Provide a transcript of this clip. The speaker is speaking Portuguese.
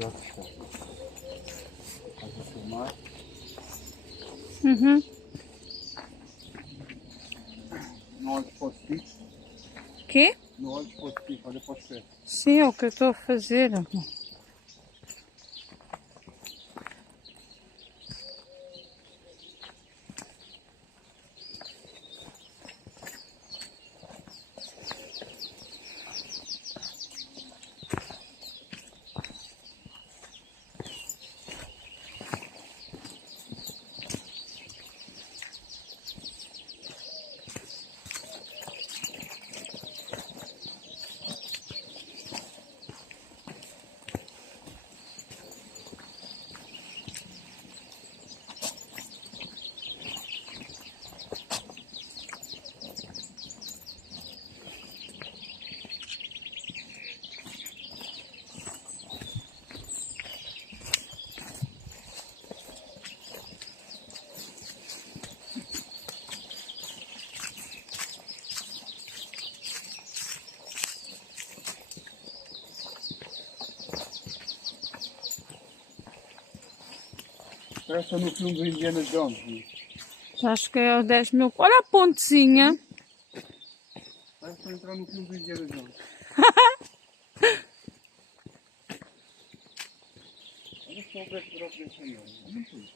lá fechar. Estás a filmar? Uhum. Não olhes para o stick. Quê? Não olhes para o stick, olha para os pés. Sim, é o que eu estou a fazer. Parece no filme do Indiana Jones. Acho que é o 10 mil. Olha a pontezinha. Parece para entrar no filme do Indiana Jones. Olha só o backdrop desse aí, olha. Olha isso.